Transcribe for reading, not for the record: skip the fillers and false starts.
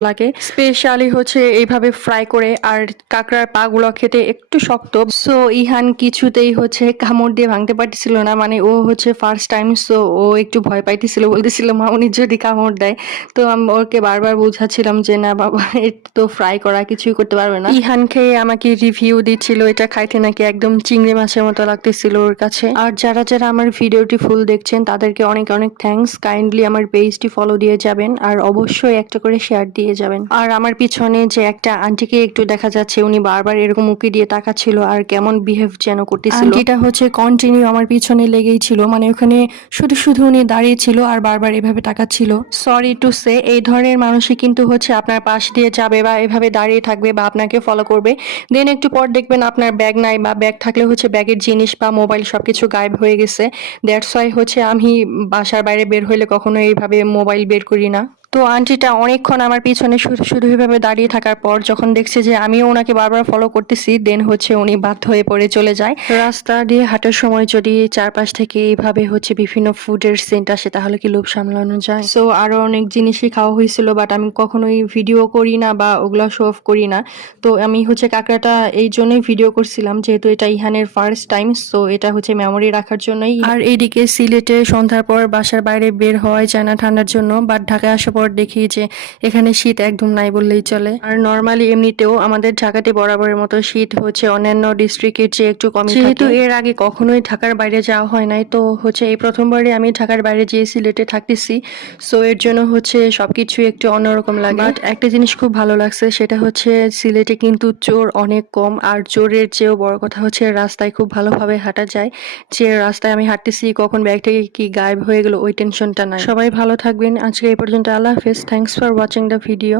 লাগে। স্পেশালি হচ্ছে এইভাবে ফ্রাই করে, আর কাঁকড়ার পা গুলো খেতে একটু শক্ত। সো ইহান কিছুতেই হচ্ছে কামড় দিয়ে ভাঙতে পারতেছিল না, মানে ও হচ্ছে ফার্স্ট টাইম, সো ও একটু ভয় পাইতেছিল, বলতেছিল মা উনি যদি কামড় দেয়। তো আমি ওকে বারবার বোঝাচ্ছিলাম যে না বাবা, এটা তো ফ্রাই করা, কিছুই করতে পারবে না। ইহান খেয়ে আমাকে রিভিউ দিচ্ছিল এটা খাইতে নাকি একদম চিংড়ি মাছের মতো লাগতেছিল ওর কাছে। আর যারা যারা আমার ভিডিওটি ফুল দেখছেন তাদেরকে অনেক অনেক থ্যাঙ্কস। কাইন্ডলি আমার পেজটি ফলো দিয়ে যাবেন, আর অবশ্যই একটা করে শেয়ার দিয়ে যাবেন। আর আমার পিছনে যে একটা আন্টিকে একটু দেখা যাচ্ছে, উনি বারবার এরকম উকি দিয়ে তাকাচ্ছিল আর কেমন বিহেভ যেন করতেছিল। আন্টিটা হচ্ছে কন্টিনিউ আমার পিছনে লেগেই ছিল, মানে ওখানে শুধু শুধু উনি দাঁড়িয়ে ছিল আর বারবার এভাবে তাকাচ্ছিল। সরি টু সে, এই ধরনের মানুষই কিন্তু হচ্ছে আপনার পাশ দিয়ে যাবে বা এভাবে দাঁড়িয়ে থাকবে বা আপনাকে ফলো করবে, দেন একটু পর দেখবেন আপনার ব্যাগ নাই, বা ব্যাগ থাকলে হচ্ছে ব্যাগের জিনিস বা মোবাইল সবকিছু গায়েব হয়ে গেছে। দ্যাটস ওয়াই হচ্ছে আমি বাসার বাইরে বের হইলে কখনো এইভাবে মোবাইল বের করি না। তো আন্টিটা অনেকক্ষণ আমার পিছনে শুধু শুধু এভাবে দাঁড়িয়ে থাকার পর যখন দেখছে যে আমিও ওনাকে বারবার ফলো করতেছি, দেন হচ্ছে উনি বাধ্য হয়ে পড়ে চলে যায়। রাস্তা দিয়ে হাঁটার সময় যদি চারপাশ থেকে এইভাবে হচ্ছে বিভিন্ন ফুডের সেন্ট আসে তাহলে কি লোভ সামলানো যায়? সো আরো অনেক জিনিসই খাওয়া হয়েছিল, বাট আমি কখনোই ভিডিও করি না বা ওগুলা শো অফ করি না। তো আমি হচ্ছে কাঁকড়াটা এই জন্যই ভিডিও করছিলাম, যেহেতু এটা ইহানের ফার্স্ট টাইম, সো এটা হচ্ছে মেমোরি রাখার জন্যই। আর এইদিকে সিলেটে সন্ধ্যার পর বাসার বাইরে বের হওয়াই যায় না ঠান্ডার জন্য, বাট ঢাকায় আসার পর দেখি যে এখানে শীত একদম নাই বললেই চলে। আর নর্মালি এমনিতেও আমাদের ঢাকাতে বরাবরের মতো শীত হচ্ছে অন্যান্য ডিস্ট্রিক্টের চেয়ে একটু কমই থাকে। যেহেতু এর আগে কখনোই ঢাকার বাইরে যাওয়া হয় নাই, তো হচ্ছে এই প্রথমবারই আমি ঢাকার বাইরে যেয়ে সিলেটে থাকতেছি। সো এর জন্য হচ্ছে সবকিছু একটু অন্যরকম লাগে। বাট একটা জিনিস খুব ভালো লাগছে, সেটা হচ্ছে সিলেটে কিন্তু চোর অনেক কম, আর চোরের চেয়েও বড় কথা হচ্ছে রাস্তায় খুব ভালোভাবে হাঁটা যায়। যে রাস্তায় আমি হাঁটতেছি কখন ব্যাগ থেকে কি গায়েব হয়ে গেল ওই টেনশনটা নাই। সবাই ভালো থাকবেন, আজকে এই পর্যন্ত। আল্লাহ হাফেজ। Thanks for watching the video.